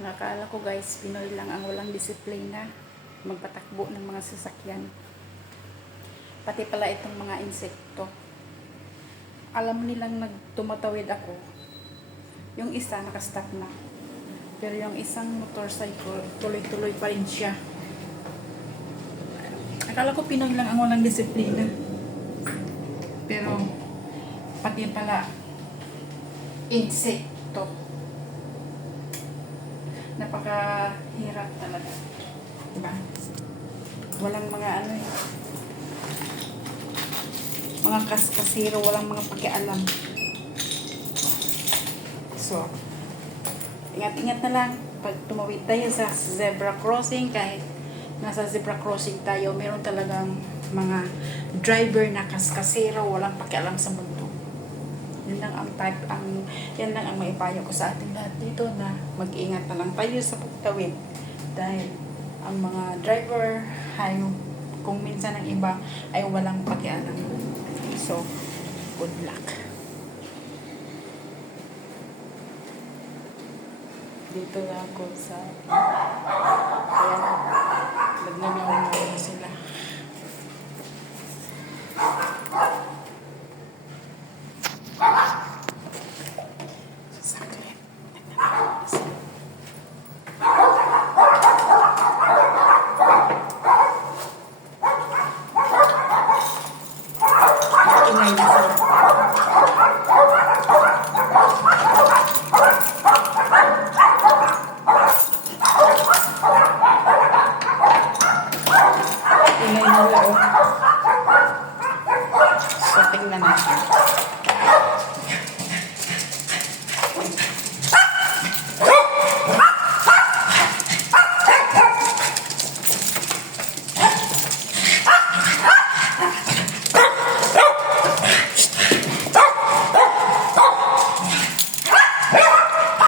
Nakakala ko guys, Pinoy lang ang walang disiplina magpatakbo ng mga sasakyan. Pati pala itong mga insekto. Alam nilang nagtumatawid ako. Yung isa nakastop na. Pero yung isang motorcycle, tuloy-tuloy pa rin siya. Akala ko Pinoy lang ang walang disiplina. Pero pati pala insekto. Napakahirap talaga. Diba? Walang mga mga kaskasiro, walang mga pakialam. So, ingat-ingat na lang pag tumawid tayo sa zebra crossing. Kahit nasa zebra crossing tayo, meron talagang mga driver na kaskasiro, walang pakialam sa mundo. Yan lang ang maipayo ko sa ating lahat dito, na mag-ingat na lang tayo sa pagtawid. Dahil ang mga driver ay kung minsan ang iba ay walang pakialam. So, good luck. Dito na ako sa ayan, nagnangaw na sila.